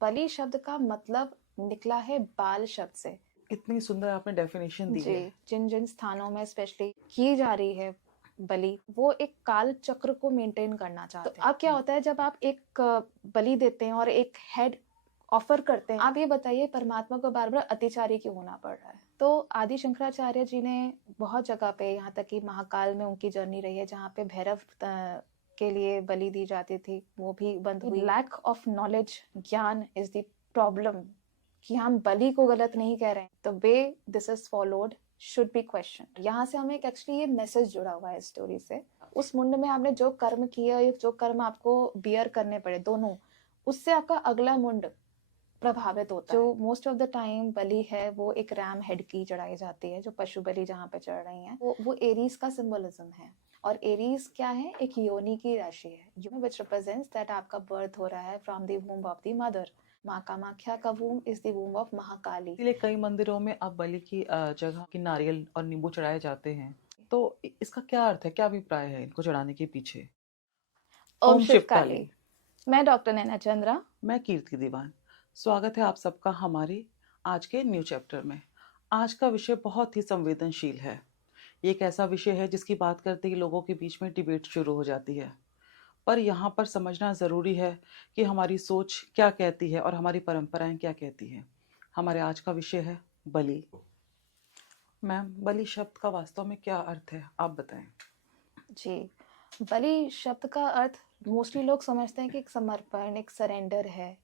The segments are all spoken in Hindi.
बलि शब्द का मतलब निकला है बाल शब्द से। इतनी सुंदर आपने डेफिनेशन दी जी, है। जिन जिन स्थानों में स्पेशली की जा रही है बलि, वो एक काल चक्र को मेंटेन करना चाहते हैं। तो अब क्या होता है जब आप एक बलि देते हैं और एक हेड ऑफर करते हैं, आप ये बताइए परमात्मा को बार बार अतिचारी क्यों होना पड़ रहा है? तो आदि शंकराचार्य जी ने बहुत जगह पे, यहाँ तक कि महाकाल में उनकी जर्नी रही है जहाँ पे भैरव के लिए बलि दी जाती थी, वो भी बंद हुई। लैक ऑफ नॉलेज, ज्ञान इज द प्रॉब्लम, कि हम बलि को गलत नहीं कह रहे हैं। The way this is followed should be question. यहाँ से हमें एक्चुअली ये मैसेज जुड़ा हुआ है स्टोरी से। उस मुंड में आपने जो कर्म किया, जो कर्म आपको बियर करने पड़े, दोनों, उससे आपका अगला मुंड प्रभावित होता है। जो मोस्ट ऑफ द टाइम बलि है वो एक रैम हेड की चढ़ाई जाती है, जो पशु बलि जहाँ पे चढ़ रही हैं, वो एरीज का सिंबलिज्म है। और एरीज क्या है? एक योनि की राशि है, विच रिप्रेजेंट्स दैट आपका बर्थ हो रहा है from the womb of the mother. माँ कामाख्या का womb is the womb of Mahakali. इसलिए कई मंदिरों में अब बलि की जगह की नारियल और नींबू चढ़ाए जाते हैं। तो इसका क्या अर्थ है, क्या अभिप्राय है इनको चढ़ाने के पीछे? ओम शिव काली। मैं डॉक्टर नैना चंद्रा। मैं कीर्ति दीवान। स्वागत है आप सबका हमारे आज के न्यू चैप्टर में। आज का विषय बहुत ही संवेदनशील है। ये एक ऐसा विषय है जिसकी बात करते ही लोगों के बीच में डिबेट शुरू हो जाती है। पर यहाँ पर समझना ज़रूरी है कि हमारी सोच क्या कहती है और हमारी परंपराएं क्या कहती हैं। हमारे आज का विषय है बलि। मैम, बलि शब्द का वास्तव में क्या अर्थ है, आप बताएं। जी, बलि शब्द का अर्थ मोस्टली लोग समझते हैं कि एक समर्पण, एक सरेंडर है,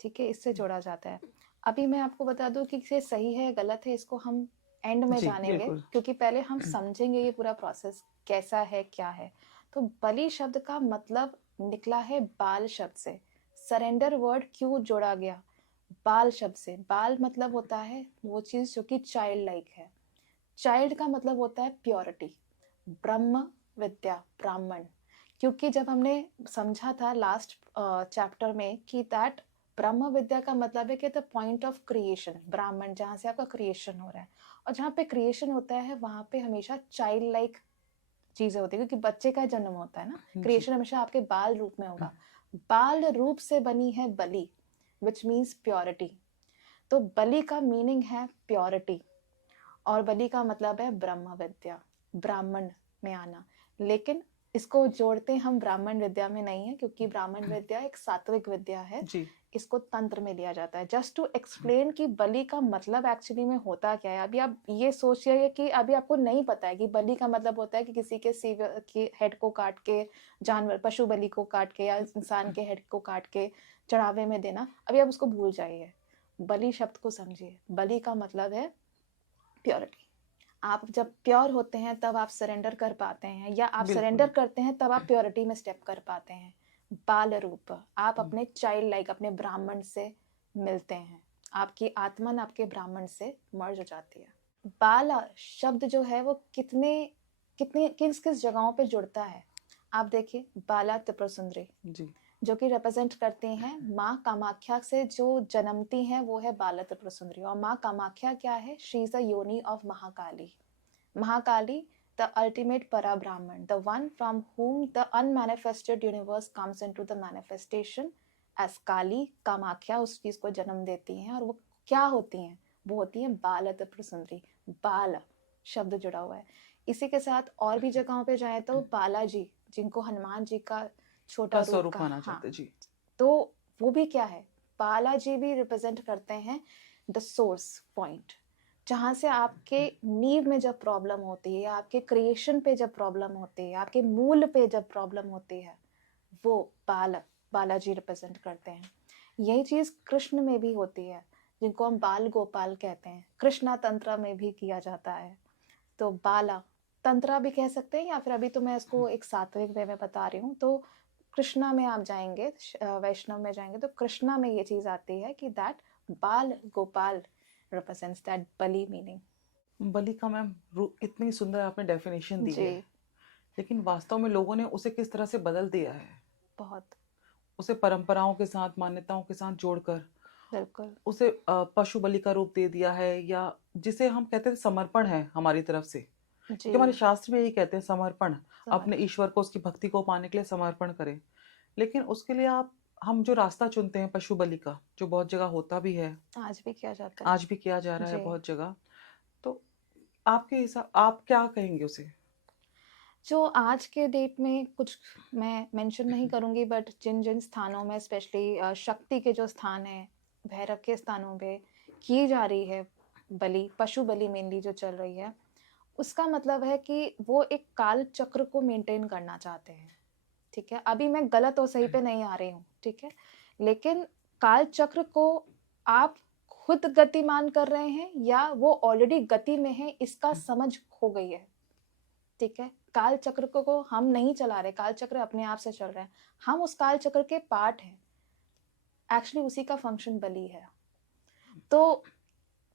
ठीक है, इससे जोड़ा जाता है। अभी मैं आपको बता दूं कि ये सही है गलत है, इसको हम एंड में जी जानेंगे, बिल्कुल। क्योंकि पहले हम समझेंगे ये पूरा प्रोसेस कैसा है, क्या है। तो बलि शब्द का मतलब निकला है बाल शब्द से। सरेंडर वर्ड क्यों जोड़ा गया बाल शब्द से? बाल मतलब होता है वो चीज जो कि चाइल्ड लाइक है। चाइल्ड का मतलब होता है प्योरिटी, ब्रह्म विद्या, ब्राह्मण। क्योंकि जब हमने समझा था लास्ट चैप्टर में कि दैट ब्रह्म विद्या का मतलब है कि द पॉइंट ऑफ क्रिएशन, ब्राह्मण, जहाँ से आपका क्रिएशन हो रहा है। और जहाँ पे क्रिएशन होता है वहाँ पे हमेशा चाइल्ड लाइक चीजें होती है, क्योंकि बच्चे का जन्म होता है ना। क्रिएशन हमेशा आपके बाल रूप में होगा। बाल रूप से बनी है बलि, विच मीन्स प्योरिटी। तो बलि का मीनिंग है प्योरिटी, और बलि का मतलब है ब्रह्म विद्या, ब्राह्मण में आना। लेकिन इसको जोड़ते हम ब्राह्मण विद्या में नहीं है, क्योंकि ब्राह्मण विद्या एक सात्विक विद्या है जी। इसको तंत्र में लिया जाता है। जस्ट टू एक्सप्लेन कि बलि का मतलब एक्चुअली में होता क्या है। अभी आप ये सोचिए कि अभी आपको नहीं पता है कि बलि का मतलब होता है कि किसी के सीव के हेड को काट के, जानवर पशु बलि को काट के, या इंसान के हेड को काट के चढ़ावे में देना। अभी आप उसको भूल जाइए, बलि शब्द को समझिए। बलि का मतलब है प्योरिटी। आप जब प्योर होते हैं तब आप सरेंडर कर पाते हैं, या आप सरेंडर करते हैं तब आप प्योरिटी में स्टेप कर पाते हैं। बाल रूप, आप अपने चाइल्ड लाइक, अपने ब्राह्मण से मिलते हैं। आपकी आत्मन आपके ब्राह्मण से मर्ज हो जाती है। बाल शब्द जो है वो कितने कितने किस किस जगहों पे जुड़ता है। आप देखिए, बाला त्रिपुर सुंदरी जी। जो कि रिप्रेजेंट करते हैं माँ कामाख्या से जो जन्मती हैं, वो है बाला त्रिपुर सुंदरी। और माँ कामाख्या क्या है? शी इज अ योनि of Mahakali. Mahakali, the ultimate para Brahman, the one from whom the unmanifested universe comes into the manifestation as Kali, Kamakhya उस चीज को जन्म देती हैं। और वो क्या होती हैं? वो होती हैं बाल त्रिपुर सुंदरी। बाल शब्द जुड़ा हुआ है इसी के साथ। और भी जगहों पे जाए तो बालाजी, जिनको हनुमान जी का छोटा रूप स्वरूप का, माना हाँ, जाता है। जी। तो वो भी क्या है? बालाजी भी रिप्रेजेंट करते हैं द सोर्स पॉइंट, जहां से आपके नींव में जब प्रॉब्लम होती है, आपके क्रिएशन पे जब प्रॉब्लम होती है, आपके मूल पे जब प्रॉब्लम होती है, वो बालाजी रिप्रेजेंट करते हैं। यही चीज कृष्ण में भी होती है, जिनको हम बाल गोपाल कहते हैं। कृष्णा तंत्र में भी किया जाता है। तो बाला तंत्रा भी कह सकते हैं, या फिर अभी तो मैं इसको एक सात्विक वे में बता रही हूँ। तो कृष्णा में आप जाएंगे, वैष्णव में जाएंगे, तो कृष्णा में ये चीज आती है कि that Bal Gopal represents that बलि मीनिंग। बलि का मैम इतनी सुंदर आपने डेफिनेशन दी जी, है, लेकिन वास्तव में लोगों ने उसे किस तरह से बदल दिया है। बहुत, उसे परंपराओं के साथ, मान्यताओं के साथ जोड़कर बिल्कुल। उसे पशु बलि का रूप दे दिया है, या जिसे हम कहते हैं समर्पण है हमारी तरफ से, जी, क्योंकि हमारे शास्त्र में यही कहते हैं समर्पण, अपने समर्पण। ईश्वर को, उसकी भक्ति को पाने के लिए समर्पण करें। लेकिन उसके लिए आप हम जो रास्ता चुनते हैं पशु बलि का, जो बहुत जगह होता भी है, आज भी किया जाता है। आज भी किया जा रहा है जी। बहुत जगह, तो आपके हिसाब आप क्या कहेंगे उसे? जो आज के डेट में कुछ मैं मेंशन नहीं करूँगी, बट जिन-जिन स्थानों में स्पेशली शक्ति के जो स्थान हैं, भैरव के स्थानों पे की जा रही है बलि, पशु बलि मेनली जो चल रही है, उसका मतलब है कि वो एक काल चक्र को मेंटेन करना चाहते हैं, ठीक है? अभी मैं गलत और सही पे नहीं आ रही हूँ, ठीक है? लेकिन काल चक्र को आप खुद गतिमान कर रहे हैं या वो ऑलरेडी गति में है, इसका समझ खो गई है, ठीक है? काल चक्र को हम नहीं चला रहे, काल चक्र अपने आप से चल रहा है। हम उस काल चक्र के पार्ट हैं। एक्चुअली उसी का फंक्शन बलि है। तो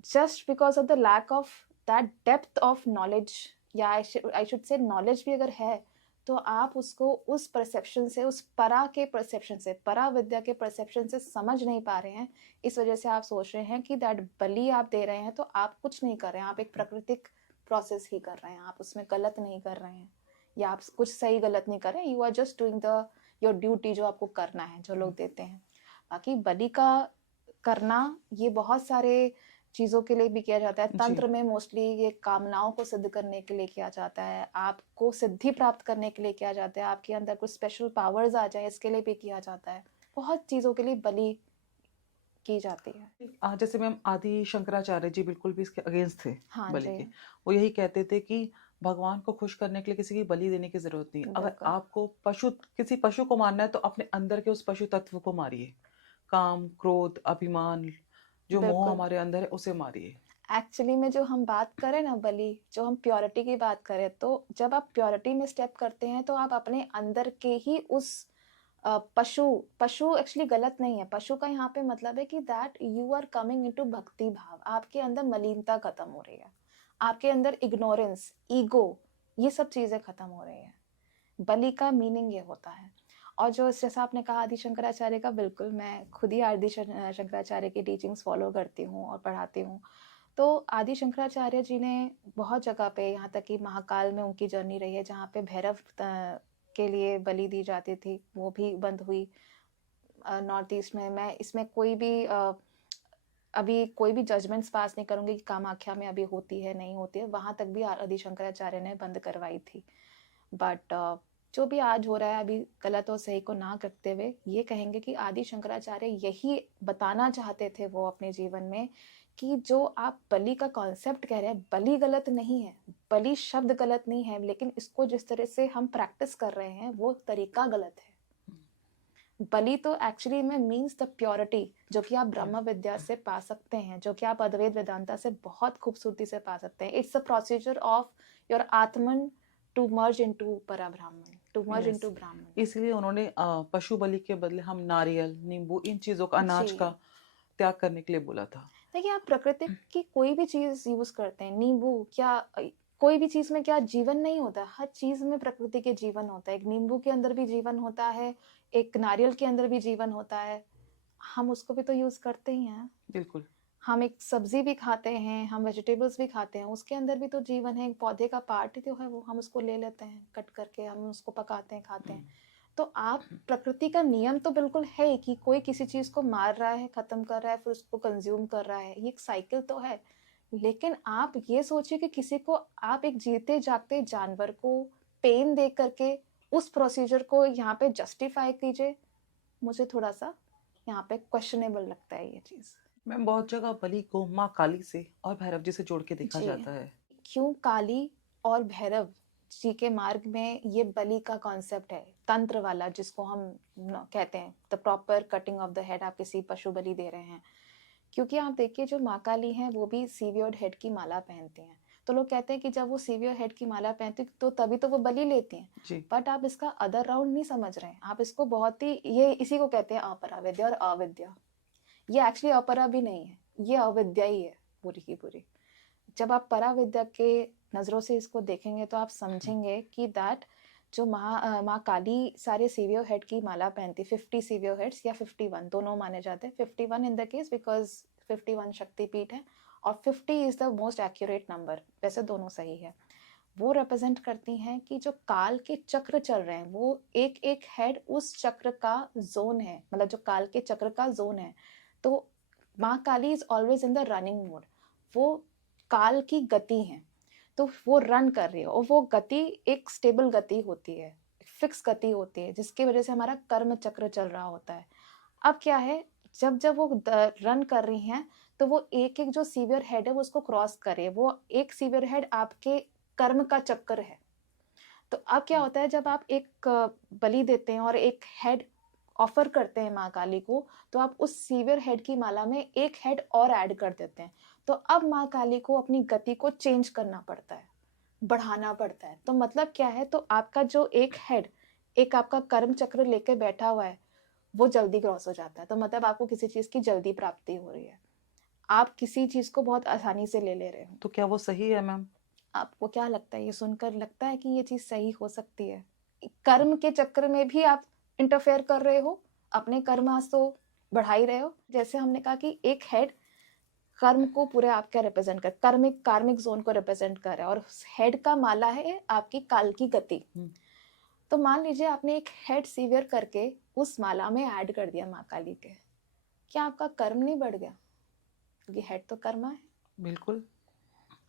just because of the lack of that depth of knowledge, या आई शुड से नॉलेज भी अगर है, तो आप उसको उस परसेप्शन से, उस परा के परसेप्शन से, परा विद्या के परसेप्शन से समझ नहीं पा रहे हैं। इस वजह से आप सोच रहे हैं कि दैट बलि आप दे रहे हैं तो आप कुछ नहीं कर रहे हैं, आप एक प्राकृतिक प्रोसेस ही कर रहे हैं, आप उसमें गलत नहीं कर रहे हैं, या आप कुछ सही गलत नहीं कर रहे हैं। You are just doing the your duty जो आपको करना है, जो लोग देते हैं। बाकी बलि का करना ये बहुत सारे चीज़ों के लिए भी किया जाता है। जी। तंत्र में मोस्टली ये कामनाओं को सिद्ध करने के लिए किया जाता है, आपको सिद्धि प्राप्त करने के लिए किया जाता है, आपके अंदर कुछ स्पेशल पावर्स आ जाए इसके लिए भी किया जाता है। बहुत चीज़ों के लिए बलि की जाती है। जैसे मैम आदि शंकराचार्य जी बिल्कुल भी इसके अगेंस्ट थे हाँ बलि जी, के। वो यही कहते थे कि भगवान को खुश करने के लिए किसी की बलि देने की जरूरत नहीं है। अगर बिल्कुल, आपको किसी पशु को मारना है तो अपने अंदर के उस पशु तत्व को मारिए। काम, क्रोध, अभिमान, जो मोह बिल्कुल। हमारे अंदर है उसे मारिए। एक्चुअली में जो हम बात करें ना बलि, जो हम प्योरिटी की बात करें, तो जब आप प्योरिटी में स्टेप करते हैं तो आप अपने अंदर के ही उस पशु पशु एक्चुअली गलत नहीं है। पशु का यहाँ पे मतलब है कि that you are coming into bhakti bhav, आपके अंदर मलिनता खत्म हो रही है, आपके अंदर इग्नोरेंस, ईगो, ये सब चीजें खत्म हो रही है। बलि का मीनिंग ये होता है। और जो जैसा आपने कहा आदि शंकराचार्य का, बिल्कुल मैं खुद ही आदि शंकराचार्य की टीचिंग्स फॉलो करती हूँ और पढ़ाती हूँ। तो आदि शंकराचार्य जी ने बहुत जगह पे, यहाँ तक कि महाकाल में उनकी जर्नी रही है, जहाँ पे भैरव के लिए बलि दी जाती थी, वो भी बंद हुई। नॉर्थ ईस्ट में मैं इसमें कोई भी अभी कोई भी जजमेंट्स पास नहीं करूंगी कि कामाख्या में अभी होती है नहीं होती है, वहां तक भी आदि शंकराचार्य ने बंद करवाई थी। बट जो भी आज हो रहा है, अभी गलत और सही को ना करते हुए ये कहेंगे कि आदि शंकराचार्य यही बताना चाहते थे वो अपने जीवन में, कि जो आप बलि का कॉन्सेप्ट कह रहे हैं, बलि गलत नहीं है, बलि शब्द गलत नहीं है, लेकिन इसको जिस तरह से हम प्रैक्टिस कर रहे हैं वो तरीका गलत है। बलि तो एक्चुअली में मीन्स द प्योरिटी, जो कि आप ब्रह्म विद्या से पा सकते हैं, जो कि आप अद्वैत वेदांता से बहुत खूबसूरती से पा सकते हैं। It's a procedure of your atman to merge into Parabrahman, to merge yes, into Brahman. इसलिए उन्होंने पशु बलि के बदले हम नारियल, नींबू, इन चीजों का, अनाज का जी, त्याग करने के लिए बोला था। देखिए आप प्रकृति की कोई भी चीज यूज करते हैं, नींबू क्या, कोई भी चीज में क्या जीवन नहीं होता? हर चीज में प्रकृति के जीवन होता है। एक नींबू के अंदर भी जीवन होता है, एक नारियल के अंदर भी जीवन होता है, हम उसको भी तो यूज करते ही हैं। बिल्कुल। हम एक सब्जी भी खाते हैं, हम वेजिटेबल्स भी खाते हैं, उसके अंदर भी तो जीवन है, एक पौधे का पार्ट ही तो है वो, हम उसको ले लेते हैं कट करके, हम उसको पकाते हैं, खाते हैं। तो आप प्रकृति का नियम तो बिल्कुल है कि कोई किसी चीज को मार रहा है, खत्म कर रहा है, फिर उसको कंज्यूम कर रहा है, ये एक साइकिल तो है। लेकिन आप ये सोचिए कि किसी को आप एक जीते जागते जानवर को पेन दे करके उस प्रोसीजर को यहाँ पे जस्टिफाई कीजिए, मुझे थोड़ा सा यहाँ पे क्वेश्चनेबल लगता है ये चीज। मैम बहुत जगह बलि को माँ काली से और भैरव जी से जोड़ के देखा जी, जाता है। क्यों काली और भैरव जी के मार्ग में ये बलि का कॉन्सेप्ट है, तंत्र वाला, जिसको हम कहते हैं the proper cutting of the head, आप किसी पशु बलि दे रहे हैं। क्योंकि आप देखिए जो माँ काली हैं वो भी सीवियर्ड हेड की माला पहनती हैं, तो लोग कहते हैं कि जब वो सीवियर हेड की माला पहनती तो तभी तो वो बलि लेती हैं। जी। बट आप इसका अदर राउंड नहीं समझ रहे हैं, आप इसको बहुत ही, ये इसी को कहते हैं अपरा विद्या और अविद्या। ये एक्चुअली अपरा भी नहीं है, ये अविद्या ही है पूरी की पूरी। जब आप पराविद्या के नजरों से इसको देखेंगे तो आप समझेंगे कि दैट जो माँ काली सारे सीवियो हेड की माला पहनती, 50 सीवियो हेड्स या 51 दोनों माने जाते हैं, 51 इन द केस बिकॉज 51 शक्तिपीठ है और 50 is the most accurate number, वैसे दोनों सही है। वो रिप्रेजेंट करती हैं कि जो काल के चक्र चल रहे हैं, वो एक एक हेड उस चक्र का जोन है, मतलब जो काल के चक्र का जोन है। तो माँ Kali is always in the running mode, वो काल की गति है, तो वो रन कर रही है, और वो गति एक स्टेबल गति होती है, फिक्स गति होती है, जिसकी वजह से हमारा कर्म चक्र चल रहा होता है। अब क्या है, जब जब वो रन कर रही हैं, तो वो एक एक जो सीवियर हेड है वो उसको क्रॉस करे, वो एक सीवियर हेड आपके कर्म का चक्कर है। तो अब क्या होता है, जब आप एक बलि देते हैं और एक हेड ऑफर करते हैं माँ काली को, तो आप उस सीवियर हेड की माला में एक हेड और ऐड कर देते हैं। तो अब माँ काली को अपनी गति को चेंज करना पड़ता है, बढ़ाना पड़ता है। तो मतलब क्या है, तो आपका जो एक हेड, एक आपका कर्म चक्र लेके बैठा हुआ है, वो जल्दी क्रॉस हो जाता है। तो मतलब आपको किसी चीज की जल्दी प्राप्ति हो रही है, आप किसी चीज को बहुत आसानी से ले रहे हो। तो क्या वो सही है मैम? आपको क्या लगता है, ये सुनकर लगता है कि ये चीज सही हो सकती है? कर्म के चक्र में भी आप इंटरफेयर कर रहे हो, अपने कर्मास तो बढ़ा ही रहे हो। जैसे हमने कहा कि एक हेड कर्म को पूरे आपका रिप्रेजेंट कर, कार्मिक जोन को रिप्रेजेंट कर रहा है, और हेड का माला है आपकी काल की गति। तो मान लीजिए आपने एक हेड सीवियर करके उस माला में ऐड कर दिया माँ काली के, क्या आपका कर्म नहीं बढ़ गया? क्योंकि हेड तो कर्मा है। बिल्कुल।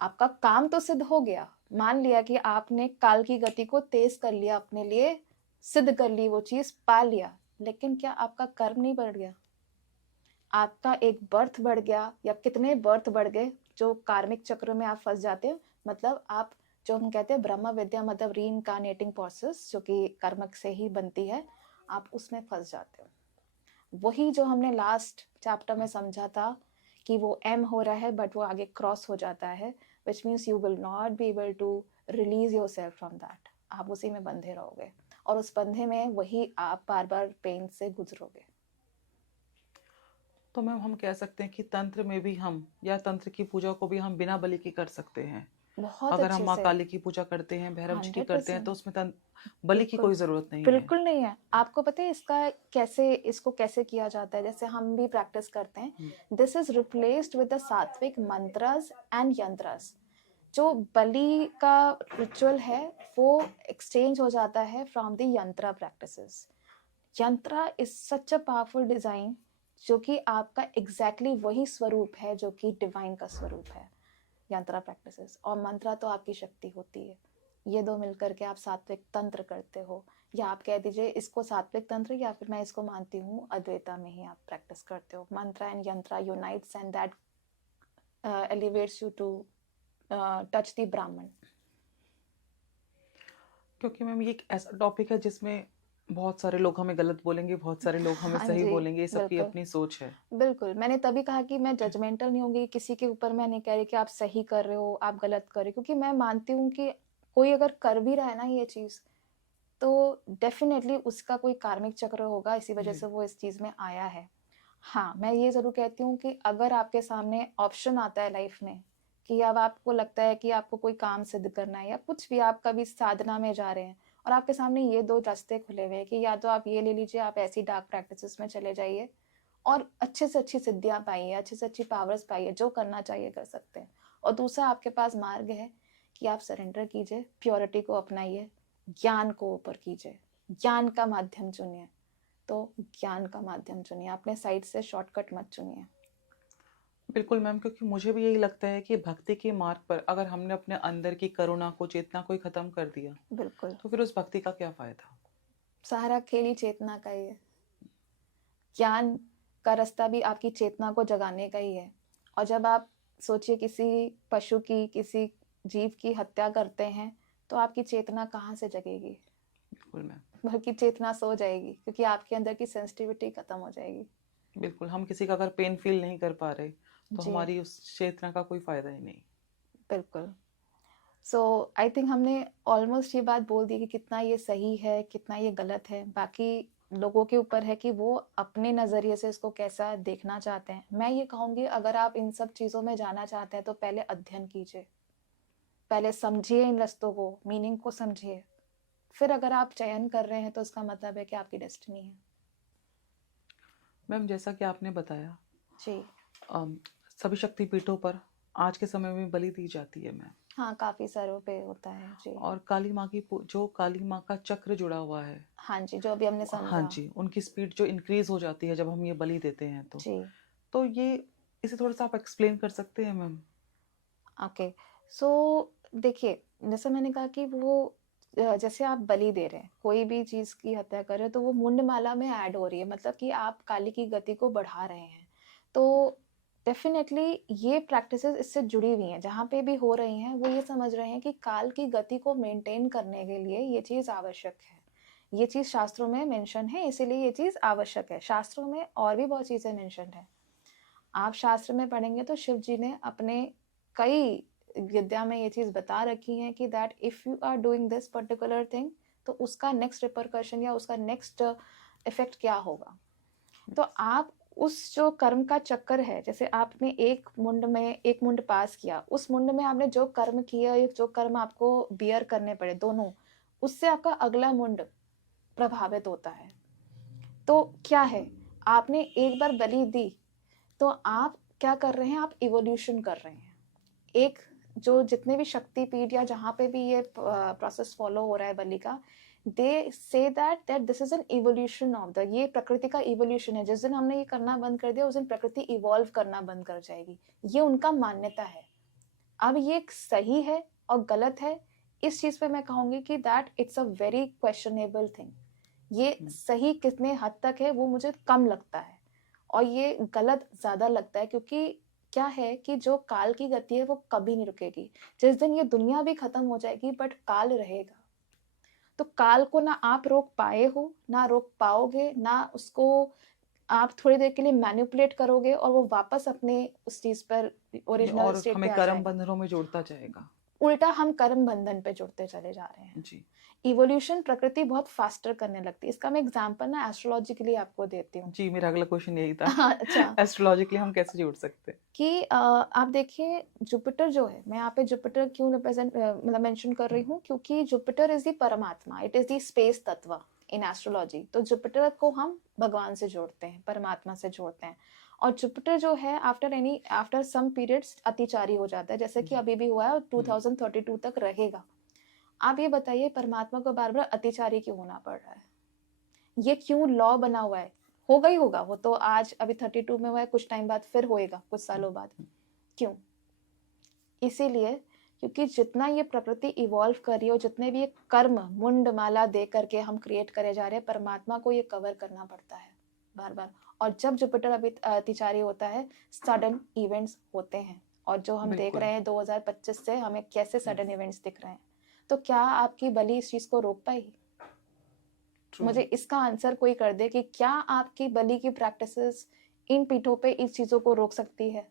आपका काम तो सिद्ध हो गया, मान लिया कि आपने काल की गति को तेज कर लिया, अपने लिए सिद्ध कर ली, वो चीज पा लिया, लेकिन क्या आपका कर्म नहीं बढ़ गया? आपका एक बर्थ बढ़ गया, या कितने बर्थ बढ़ गए जो कार्मिक चक्र में आप फंस जाते हो। मतलब आप, जो हम कहते हैं ब्रह्म विद्या, मतलब री इनकारनेटिंग प्रोसेस, जो कि कर्म से ही बनती है, आप उसमें फंस जाते हो। वही जो हमने लास्ट चैप्टर में समझा था कि वो एम हो रहा है बट वो आगे क्रॉस हो जाता है, which means you will not be able to release yourself from that. आप उसी में बंधे रहोगे, और उस बंधे में वही आप बार बार पेन से गुजरोगे। तो मैम हम कह सकते हैं कि तंत्र में भी हम, या तंत्र की पूजा को भी हम बिना बलि के कर सकते हैं। बहुत अगर हम अच्छे माँ से, काली की पूजा करते हैं, भैरव जी की करते हैं, तो 100%। उसमें बलि की बिल्कुल, कोई जरूरत नहीं है। बिल्कुल नहीं है। आपको पता है इसको कैसे किया जाता है? जैसे हम भी प्रैक्टिस करते हैं, this is replaced with the सात्विक मंत्रस एंड यंत्रस। जो बलि का रिचुअल है वो एक्सचेंज हो जाता है फ्रॉम द यंत्रा प्रैक्टिसेस। यंत्रा is such a powerful design, जो कि आपका एग्जैक्टली वही स्वरूप है जो कि डिवाइन का स्वरूप है, यंत्रा प्रैक्टिसेस। और मंत्रा तो आपकी शक्ति होती है। ये दो मिलकर के आप सात्विक तंत्र करते हो, या आप कह दीजिए इसको सात्विक तंत्र, या फिर मैं इसको मानती हूँ अद्वैता में ही आप प्रैक्टिस करते हो। Mantra and yantra unites and that elevates you to touch the Brahman. क्योंकि मैम ये एक ऐसा टॉपिक है जिसमें बहुत सारे लोग हमें गलत बोलेंगे, बहुत सारे लोग हमें हाँ सही जी, बोलेंगे, ये सबकी बिल्कुल अपनी सोच है। बिल्कुल। मैंने तभी कहा कि मैं जजमेंटल नहीं होंगी किसी के ऊपर। मैं नहीं कह रही कि आप सही कर रहे हो, आप गलत कर रहे हो, क्योंकि मैं मानती हूँ कि कोई अगर कर भी रहा है ना ये चीज, तो डेफिनेटली उसका कोई कार्मिक चक्र होगा, इसी वजह जी। से वो इस चीज में आया है। हाँ, मैं ये जरूर कहती हूँ कि अगर आपके सामने ऑप्शन आता है लाइफ में, कि अब आपको लगता है कि आपको कोई काम सिद्ध करना है, या कुछ भी, आप कभी साधना में जा रहे हैं और आपके सामने ये दो रास्ते खुले हुए हैं कि या तो आप ये ले लीजिए, आप ऐसी डार्क प्रैक्टिसेस में चले जाइए और अच्छे से अच्छी सिद्धियां पाइए, अच्छे से अच्छी पावर्स पाइए, जो करना चाहिए कर सकते हैं। और दूसरा आपके पास मार्ग है कि आप सरेंडर कीजिए, प्योरिटी को अपनाइए, ज्ञान को ऊपर कीजिए, ज्ञान का माध्यम चुनिए। तो ज्ञान का माध्यम चुनिए, अपने साइड से शॉर्टकट मत चुनिए। बिल्कुल मैम, क्योंकि मुझे भी यही लगता है कि भक्ति के मार्ग पर अगर हमने अपने अंदर की करुणा को, चेतना को ही खत्म कर दिया, बिल्कुल, तो फिर उस भक्ति का क्या फायदा? सारा खेल ही चेतना का ही है। ज्ञान का रास्ता भी आपकी चेतना को जगाने का ही है। और जब आप सोचिए किसी पशु की, किसी जीव की हत्या करते हैं, तो आपकी चेतना कहाँ से जगेगी? बिल्कुल मैम। बल्कि चेतना सो जाएगी, क्योंकि आपके अंदर की सेंसिटिविटी खत्म हो जाएगी। बिल्कुल, हम किसी का अगर पेन फील नहीं कर पा रहे, तो जी, हमारी उस चेतना का कोई फायदा ही नहीं। बिल्कुल। सो आई थिंक हमने ऑलमोस्ट ये बात बोल दी कि कितना ये सही है, कितना ये गलत है। बाकी लोगों के ऊपर है कि वो अपने नज़रिए से इसको कैसा देखना चाहते हैं। मैं ये कहूँगी, अगर आप इन सब चीज़ों में जाना चाहते हैं तो पहले अध्ययन कीजिए, पहले समझिए इन रास्तों को, मीनिंग को समझिए। फिर अगर आप चयन कर रहे हैं तो इसका मतलब है कि आपकी डेस्टिनी है। मैम जैसा कि आपने बताया, जी, अम, सभी शक्तिपीठों पर आज के समय में बलि दी जाती है मैम। हाँ, काफी सारों पे होता है जी। और काली माँ की जो काली माँ का चक्र जुड़ा हुआ है, हाँ जी, जो अभी हमने हाँ समझा। जी, उनकी स्पीड जो इंक्रीज हो जाती है जब हम ये बलि देते हैं जी। तो ये इसे थोड़ा सा आप एक्सप्लेन कर सकते हैं मैम? ओके, सो देखिए, जैसे मैंने कहा कि वो जैसे आप बलि दे रहे हैं, कोई भी चीज की हत्या कर रहे हैं, तो वो मुंडमाला में ऐड हो रही है, मतलब कि आप काली की गति को बढ़ा रहे हैं। तो डेफिनेटली ये प्रैक्टिसेस इससे जुड़ी हुई हैं, जहाँ पे भी हो रही हैं वो ये समझ रहे हैं कि काल की गति को मेंटेन करने के लिए ये चीज आवश्यक है। ये चीज शास्त्रों में मेंशन है, इसीलिए ये चीज आवश्यक है। शास्त्रों में और भी बहुत चीजें मेंशन है। आप शास्त्र में पढ़ेंगे तो शिव जी ने अपने कई विद्या में ये चीज बता रखी है कि that if you are doing this particular thing, तो उसका नेक्स्ट रिपरकशन या उसका नेक्स्ट इफेक्ट क्या होगा। तो आप उस जो कर्म का चक्कर है, जैसे आपने एक मुंड में एक मुंड पास किया, उस मुंड में आपने जो कर्म किया, जो कर्म आपको बियर करने पड़े दोनों, उससे आपका अगला मुंड प्रभावित होता है। तो क्या है, आपने एक बार बलि दी, तो आप क्या कर रहे हैं, आप इवोल्यूशन कर रहे हैं। एक जो जितने भी शक्तिपीठ या जहाँ पे भी ये प्रोसेस फॉलो हो रहा है बलि का, दे से that this is an evolution of the, ये प्रकृति का इवोल्यूशन है। जिस दिन हमने ये करना बंद कर दिया, उस दिन प्रकृति इवॉल्व करना बंद कर जाएगी। ये उनका मान्यता है। अब ये सही है और गलत है, इस चीज पे मैं कहूंगी कि that it's a very questionable thing. ये सही कितने हद तक है वो मुझे कम लगता है, और ये गलत ज्यादा लगता है, क्योंकि क्या है कि जो काल की गति है वो कभी नहीं रुकेगी। जिस दिन ये दुनिया भी खत्म हो जाएगी, बट काल रहेगा। तो काल को ना आप रोक पाए हो, ना रोक पाओगे, ना उसको आप थोड़ी देर के लिए मैनिपुलेट करोगे और वो वापस अपने उस चीज पर ओरिजिनल और स्टेट पे हमें आ कर्म जाएगा। बंधनों में जोड़ता जाएगा। उल्टा हम कर्म बंधन पे जुड़ते चले जा रहे हैं। जी इवोल्यूशन प्रकृति बहुत फास्टर करने लगती है। इसका मैं एग्जांपल ना एस्ट्रोलॉजी के लिए आपको देती हूँ। जी, मेरा अगला क्वेश्चन यही था। अच्छा, एस्ट्रोलॉजिकली हम कैसे जोड़ सकते हैं? कि आप देखिए जुपिटर जो है, मैं यहाँ पे जुपिटर क्यों रिप्रेजेंट मतलब मेंशन कर रही हूँ, क्योंकि जुपिटर इज द परमात्मा, इट इज द स्पेस तत्व इन एस्ट्रोलॉजी। तो जुपिटर को हम भगवान से जोड़ते हैं, परमात्मा से जोड़ते हैं। और जुपिटर जो है आफ्टर सम पीरियड्स अतिचारी हो जाता है, जैसे कि अभी भी हुआ है और 2032 तक रहेगा। आप ये बताइए, परमात्मा को बार बार अतिचारी क्यों होना पड़ रहा है? ये क्यों लॉ बना हुआ है? होगा ही होगा, वो तो आज अभी 32 में हुआ है, कुछ टाइम बाद फिर होएगा, कुछ सालों बाद। क्यों? इसीलिए क्योंकि जितना ये प्रकृति इवॉल्व कर रही है और जितने भी ये कर्म मुंड माला दे करके हम क्रिएट करे जा रहे हैं, परमात्मा को ये कवर करना पड़ता है बार बार। और जब जुपिटर अभी अतिचारी होता है, सडन इवेंट्स होते हैं। और जो हम देख बिल्कुल। रहे हैं 2025 से हमें कैसे सडन इवेंट्स दिख रहे हैं। तो क्या आपकी बलि इस चीज को रोक पाएगी? True. मुझे इसका आंसर कोई कर दे कि क्या आपकी बलि की प्रैक्टिसेस इन पीठों पे इस चीजों को रोक सकती है?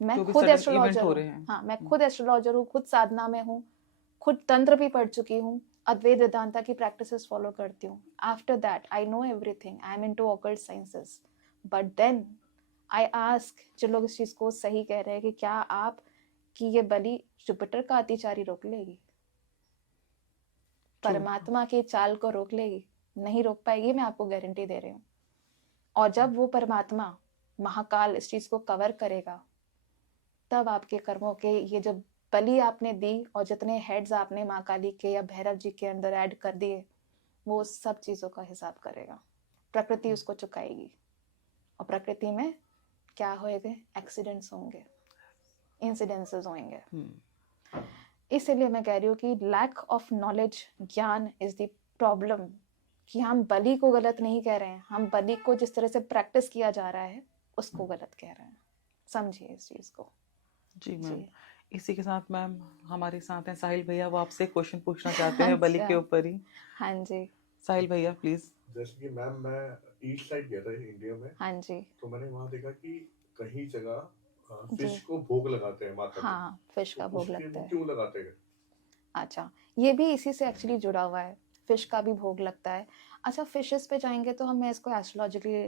मैं जो भी खुद सडन इवेंट एस्ट्रोलॉजर हो हूँ। रहे हैं। हाँ, मैं खुद एस्ट्रोलॉजर हूँ, खुद साधना में हूँ, खुद तंत्र भी पढ़ चुकी हूँ, अद्वैत वेदांता की प्रैक्टिसेस फॉलो करती हूँ। After that I know everything, I am into occult sciences. But then I ask, जो लोग इस चीज को सही कह रहे हैं, कि क्या आप की ये बलि जुपिटर का अतिचारी रोक लेगी? परमात्मा की चाल को रोक लेगी? नहीं रोक पाएगी, मैं आपको गारंटी दे रही हूँ। और जब वो परमात्मा महाकाल इस चीज को कवर करेगा, तब आपके कर्मों के ये जो बलि आपने दी और जितने हेड्स आपने माँ काली के या भैरव जी के अंदर ऐड कर दिए, वो सब चीजों का हिसाब करेगा। प्रकृति उसको चुकाएगी। और प्रकृति में क्या होएगा? एक्सीडेंट्स होंगे, इंसिडेंसेस होंगे। इसलिए मैं कह रही हूँ कि लैक ऑफ नॉलेज, ज्ञान इज द प्रॉब्लम। कि हम बलि को गलत नहीं कह रहे हैं, हम बलि को जिस तरह से प्रैक्टिस किया जा रहा है उसको गलत कह रहे हैं। समझिए इस चीज को। जी मैम, इसी के साथ मैम हमारे साथ हैं साहिल भैया, वो आपसे क्वेश्चन पूछना चाहते हैं बलि के ऊपर ही। हाँ जी, साहिल भैया प्लीज। जैसे कि मैम मैं ईस्ट साइड गया था इंडिया में, हाँ जी, तो मैंने वहाँ देखा कि कहीं जगह जी। फिश को भोग लगाते हैं माता को। हाँ, फिश का तो भोग उसके लगता वो है। क्यों लगाते हैं? अच्छा, ये भी इसी से एक्चुअली जुड़ा हुआ है, फिश का भी भोग लगता है। अच्छा, फिशेस पे जाएंगे तो मैं इसको एस्ट्रोलॉजिकली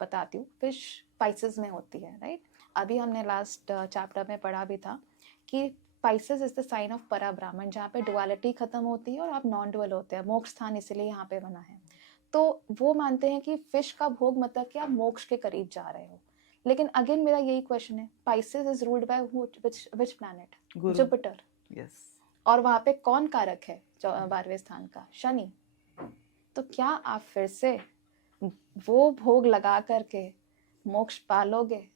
बताती हूँ। फिश स्पाइसेस में होती है, राइट? अभी हमने लास्ट चैप्टर में पढ़ा भी था कि spices is the sign of para Brahman, जहाँ पे डुअलिटी खत्म होती है और आप नॉन डुअल होते हैं। मोक्ष स्थान इसलिए यहाँ पे बना है। तो वो मानते हैं कि फिश का भोग मतलब कि आप मोक्ष के करीब जा रहे हो। लेकिन अगेन मेरा यही क्वेश्चन है, Pisces is ruled by which planet? Guru. Jupiter. Yes. और वहां पे कौन कारक है 12वें स्थान का? शनि। तो क्या आप फिर से वो भोग लगा करके मोक्ष पालोगे?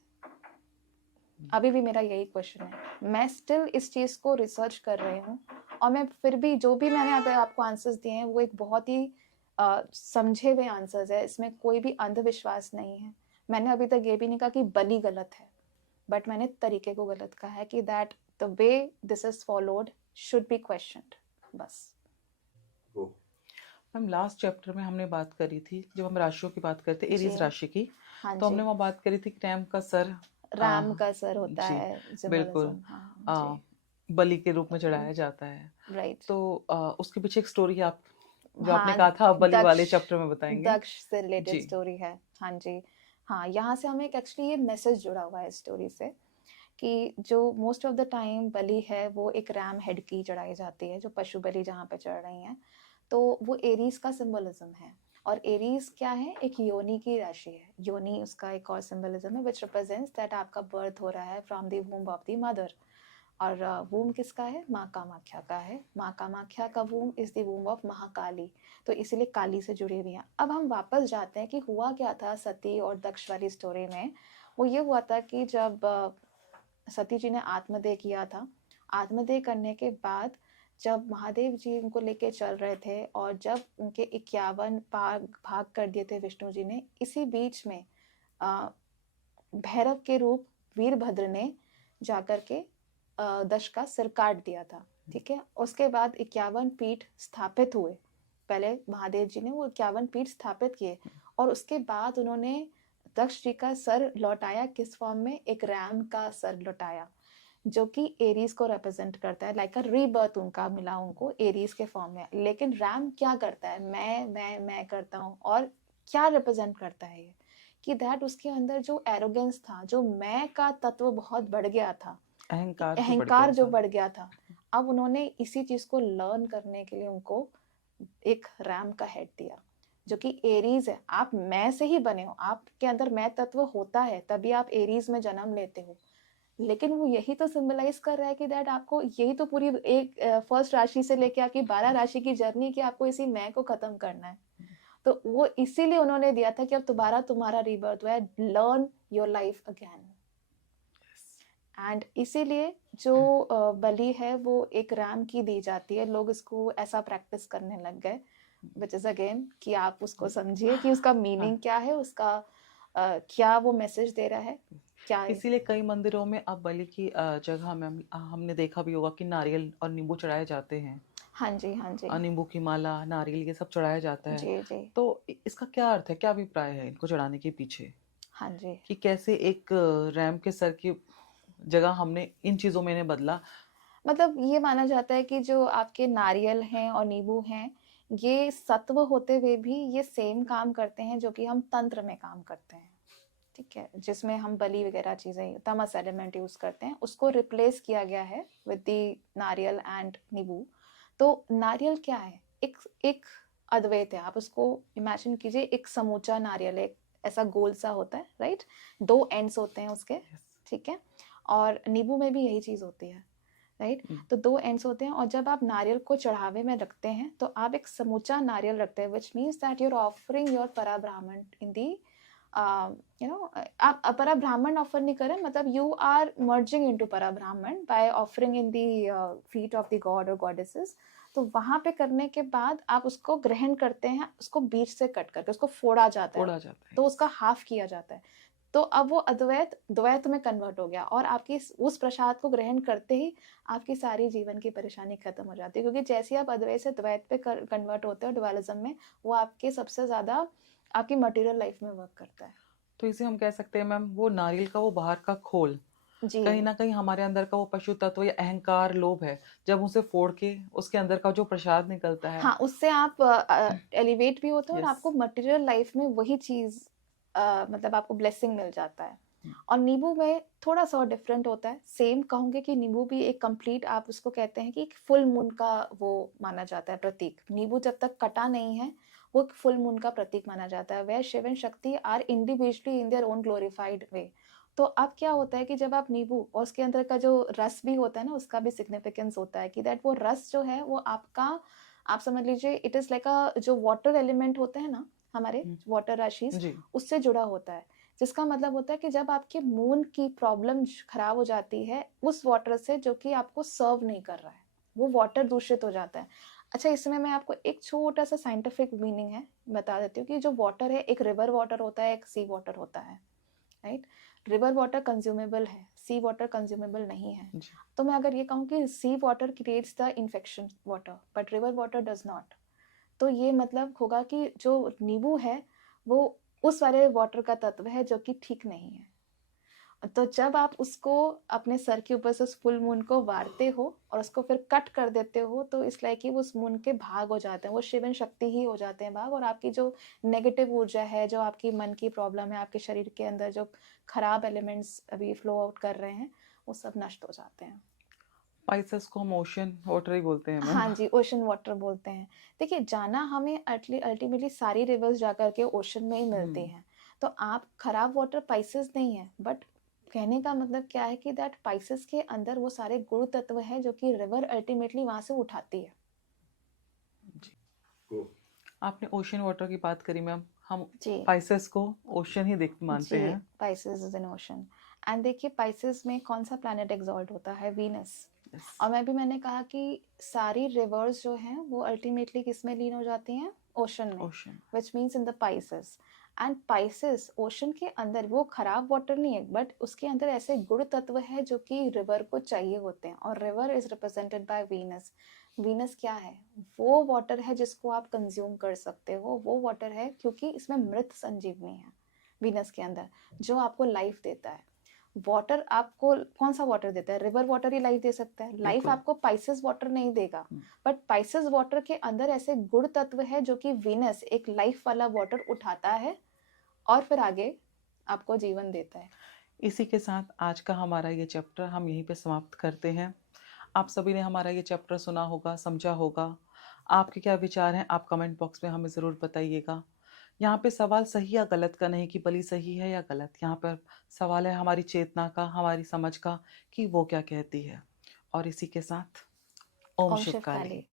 अभी भी मेरा यही क्वेश्चन है। मैं स्टिल इस चीज को रिसर्च कर रही हूँ, और मैं फिर भी जो भी मैंने यहाँ पे आपको आंसर्स दिए हैं वो एक बहुत ही समझे हुए आंसर्स है, इसमें कोई भी अंधविश्वास नहीं है। मैंने अभी तक ये भी नहीं कहा कि बलि गलत है, बट मैंने तरीके को गलत कहा है कि that the way this is followed should be questioned, बस। वो मैम लास्ट चैप्टर में हमने बात करी थी, जब हम राशियों की बात करते एरीज जी। राशि की, हाँ तो हमने जी, वहाँ बात करी थी कि रैम का सर राम का सर होता जी, है, बिल्कुल। सिंबलिज्म। हाँ बलि के रूप में चढ़ाया जाता है। जी, राइट। तो उसके पीछे एक स्टोरी आप जो आपने हाँ, कहा था, आप बलि वाले दक्ष चैप्टर में बताएंगे। दक्ष से रिलेटेड जी। स्टोरी है। हाँ जी। हाँ, यहाँ से हमें एक एक्चुअली ये मैसेज जुड़ा हुआ है इस स्टोरी से, कि जो मोस्ट ऑफ द टाइम बलि है वो एक रैम हेड की चढ़ाई जाती है, जो पशु बलि जहाँ पे चढ़ रही हैं, तो वो एरीज का सिंबलिज्म है। और एरीज क्या है? एक योनि की राशि है। योनि उसका एक और सिंबलिज्म है, विच रिप्रेजेंट्स दैट आपका बर्थ हो रहा है from the womb of the mother. और वूम किसका है? माँ कामाख्या का है। माँ कामाख्या का womb is the womb of Mahakali, तो इसीलिए काली से जुड़ी हुई है। अब हम वापस जाते हैं कि हुआ क्या था सती और दक्ष वाली स्टोरी में। वो ये हुआ था कि जब सती जी ने आत्मदेह किया था, आत्मदेह करने के बाद जब महादेव जी उनको लेके चल रहे थे, और जब उनके 51 भाग कर दिए थे विष्णु जी ने, इसी बीच में भैरव के रूप वीरभद्र ने जाकर के दक्ष का सिर काट दिया था। ठीक है, उसके बाद 51 पीठ स्थापित हुए। पहले महादेव जी ने वो 51 पीठ स्थापित किए, और उसके बाद उन्होंने दक्ष जी का सर लौटाया किस फॉर्म में? एक रैम का सर लौटाया, जो कि एरीज को रिप्रेजेंट करता है। लाइक अ रीबर्थ उनका मिला उनको एरीज के फॉर्म में। लेकिन रैम क्या करता है? मैं करता हूँ। और क्या रिप्रेजेंट करता है ये? कि दैट उसके अंदर जो एरोगेंस था, जो मैं का तत्व बहुत बढ़ गया था, अहंकार जो बढ़ गया था, अब उन्होंने इसी चीज को लर्न करने के लिए उनको एक रैम का हेड दिया, जो कि एरीज है। आप मैं से ही बने हो, आपके अंदर मैं तत्व होता है, तभी आप एरीज में जन्म लेते हो। लेकिन वो यही तो सिंबलाइज कर रहा है कि दैट आपको यही तो पूरी एक फर्स्ट राशि से लेके आपकी 12 राशि की जर्नी, कि आपको इसी मैं को खत्म करना है। तो वो इसीलिए उन्होंने दिया था कि अब दोबारा तुम्हारा रीबर्थ हुआ है, learn your life again. And इसीलिए जो बलि है वो एक रैम की दी जाती है। लोग इसको ऐसा प्रैक्टिस करने लग गए, विच इज अगेन कि आप उसको समझिए कि उसका मीनिंग क्या है, उसका क्या वो मैसेज दे रहा है, क्या है। इसीलिए कई मंदिरों में अब बलि की जगह में हमने देखा भी होगा कि नारियल और नींबू चढ़ाए जाते हैं। हाँ जी, हाँ जी, नींबू की माला, नारियल, ये सब चढ़ाया जाता है। जी जी, तो इसका क्या अर्थ है, क्या अभिप्राय है इनको चढ़ाने के पीछे, हाँ जी। कि कैसे एक रैम के सर की जगह हमने इन चीजों में इन्हें बदला? मतलब ये माना जाता है कि जो आपके नारियल हैं और नींबू हैं, ये सत्व होते हुए भी ये सेम काम करते हैं जो कि हम तंत्र में काम करते हैं। ठीक है, जिसमें हम बलि वगैरह चीजें तमस एलिमेंट यूज करते हैं, उसको रिप्लेस किया गया है विद द नारियल एंड नींबू। तो नारियल क्या है? एक एक अद्वैत है। आप उसको इमेजिन कीजिए, एक समूचा नारियल, एक ऐसा गोल सा होता है, राइट? 2 एंड्स होते हैं उसके। ठीक है, और नींबू में भी यही चीज होती है, राइट? तो 2 एंड्स होते हैं, और जब आप नारियल को चढ़ावे में रखते हैं तो आप एक समूचा नारियल रखते हैं, which means that you are offering your para Brahman इन दी आप अपरा ब्राह्मण ऑफर नहीं करें, मतलब यू आर मर्जिंग इनटू परा ब्राह्मण by offering in the feet of the God और गॉडेसेस। तो वहां पे करने के बाद आप उसको ग्रहण करते हैं, उसको बीच से कट करके उसको फोड़ा जाता है, तो उसका हाफ किया जाता है। तो अब वो अद्वैत द्वैत में कन्वर्ट हो गया, और आपकी उस प्रसाद को ग्रहण करते ही आपकी सारी जीवन की परेशानी खत्म हो जाती है। क्योंकि जैसे आप अद्वैत से द्वैत पे कन्वर्ट होते हो डुअलिज्म में, वो आपके सबसे ज्यादा आपकी मटेरियल लाइफ में वर्क करता है। तो इसे हम कह सकते हैं मैम, वो नारियल का वो बाहर का खोल जी, कहीं ना कहीं हमारे अंदर का वो पशु तत्व या अहंकार, लोभ है, जब उसे फोड़ के उसके अंदर का जो प्रसाद निकलता है। हाँ, उससे आप एलिवेट भी होते हो, और Yes. आपको मटेरियल लाइफ में वही चीज मतलब आपको ब्लेसिंग मिल जाता है। और नींबू में थोड़ा सा डिफरेंट होता है। सेम कहूंगे कि नींबू भी एक कंप्लीट, आप उसको कहते हैं कि एक फुल मून का वो माना जाता है प्रतीक। नींबू जब तक कटा नहीं है, वो एक फुल मून का प्रतीक माना जाता है। वे Shiva and Shakti are individually in their own glorified way. तो अब क्या होता है कि जब आप नींबू और उसके अंदर का जो रस भी होता है ना, उसका भी सिग्निफिकेंस होता है कि दैट वो रस जो है वो आपका, आप समझ लीजिए इट इज लाइक अ, जो वाटर एलिमेंट होते हैं ना हमारे हम्म, वाटर राशिज, जी उससे जुड़ा होता है। जिसका मतलब होता है कि जब आपके मून की प्रॉब्लम खराब हो जाती है उस वाटर से जो कि आपको सर्व नहीं कर रहा है, वो वाटर दूषित हो जाता है। अच्छा, इसमें मैं आपको एक छोटा सा साइंटिफिक मीनिंग है बता देती हूँ कि जो वाटर है, एक रिवर वाटर होता है, एक सी वाटर होता है, राइट। रिवर वाटर कंज्यूमेबल है, सी वाटर कंज्यूमेबल नहीं है। जी तो मैं अगर ये कहूँ कि sea water creates the infection water but river water does not, तो ये मतलब होगा कि जो नींबू है वो उस वाले वाटर का तत्व है जो कि ठीक नहीं है। तो जब आप उसको अपने सर के ऊपर से उस फुल मून को वारते हो और उसको फिर कट कर देते हो, तो इस लाइक कि वो उस मून के भाग हो जाते हैं, वो शिवन शक्ति ही हो जाते हैं भाग, और आपकी जो नेगेटिव ऊर्जा है, जो आपकी मन की प्रॉब्लम है, आपके शरीर के अंदर जो खराब एलिमेंट्स अभी फ्लो आउट कर रहे हैं, वो सब नष्ट हो जाते हैं। स्पाइसेस को हम ओशन वाटर ही बोलते हैं मैम। हाँ जी, ओशन वाटर बोलते हैं। देखिए, जाना हमें अल्टीमेटली सारी रिवर्स जाकर के ओशन में ही मिलती हैं। तो आप खराब वाटर पाइसेस नहीं है, बट कहने का मतलब क्या है कि दैट पाइसेस के अंदर वो सारे गुण तत्व है जो कि रिवर अल्टीमेटली वहां से उठाती है। जी को आपने ओशन वाटर की बात करी मैम, हम जी स्पाइसेस को ओशन ही देख मानते जी, हैं। Pisces is an ocean. And देखिए, पाइसेस में कौन सा प्लैनेट एग्जॉल्ट होता है? वीनस। Yes, और मैंने कहा कि सारी रिवर्स जो हैं वो अल्टीमेटली किस में लीन हो जाती हैं? ओशन में, ocean which means in the Pisces. And Pisces ocean के अंदर वो खराब वाटर नहीं है, बट उसके अंदर ऐसे गुण तत्व है जो कि रिवर को चाहिए होते हैं, और river is represented by Venus. Venus क्या है? वो वाटर है जिसको आप कंज्यूम कर सकते हो, वो वाटर है क्योंकि इसमें मृत संजीवनी है वीनस के अंदर, जो आपको लाइफ देता है। वाटर आपको कौन सा वाटर देता है? रिवर वाटर ही लाइफ दे सकता है, लाइफ बिल्कुल। आपको पाइसेस वाटर नहीं देगा। हम्म, बट पाइसेस वाटर के अंदर ऐसे गुण तत्व है जो कि वीनस एक लाइफ वाला वाटर उठाता है और फिर आगे आपको जीवन देता है। इसी के साथ आज का हमारा ये चैप्टर हम यहीं पे समाप्त करते हैं। आप सभी ने हमारा ये चैप्टर सुना होगा, समझा होगा। आपके क्या विचार हैं आप कमेंट बॉक्स में हमें ज़रूर बताइएगा। यहाँ पे सवाल सही या गलत का नहीं कि बलि सही है या गलत, यहाँ पर सवाल है हमारी चेतना का, हमारी समझ का कि वो क्या कहती है। और इसी के साथ ओम ओम शिव शिव काली। काली।